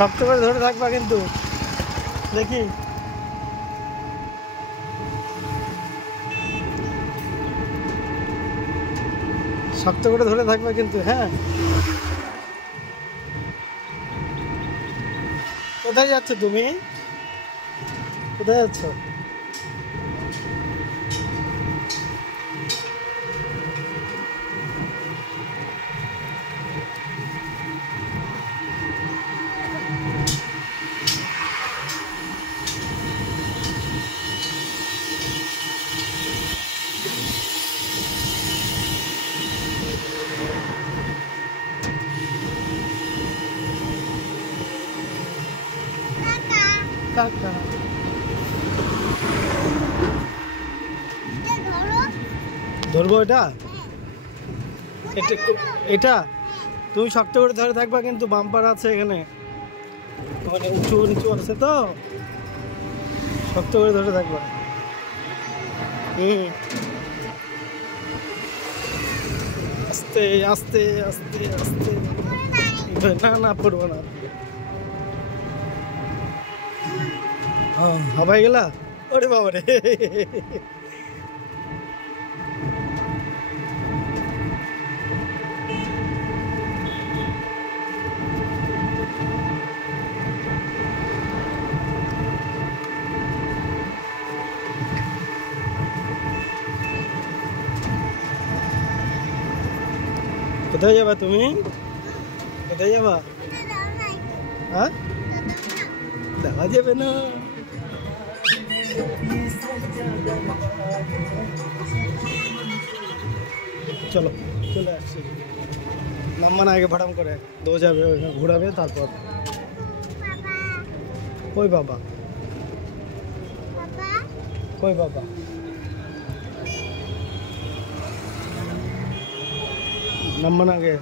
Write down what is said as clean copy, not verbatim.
শক্ত করে ধরে থাকবা কিন্তু, দেখি। শক্ত করে ধরে থাকবা কিন্তু, হ্যাঁ। কোথায় যাচ্ছ তুমি? কোথায় যাচ্ছ? কাকা ধরবো এটা? এটা তুমি শক্ত করে ধরে থাকবা কিন্তু, বাম্পার আছে এখানে, মানে উঁচু নিচু আছে তো, শক্ত করে ধরে থাকবা। আস্তে আস্তে আস্তে আস্তে, না না পড়বো না। হাবাই গেলা? ওরে বাবা রে, কোথায় যাবা তুমি? কোথায় যাবা? হ্যাঁ, দেওয়া যাবে না। চলো চলে আসছি, নাম্বার আগে ভাড়াম করে দো যাবে, ঘোরাবে তারপর। কই বাবা? কই বাবা? নাম্বার আগে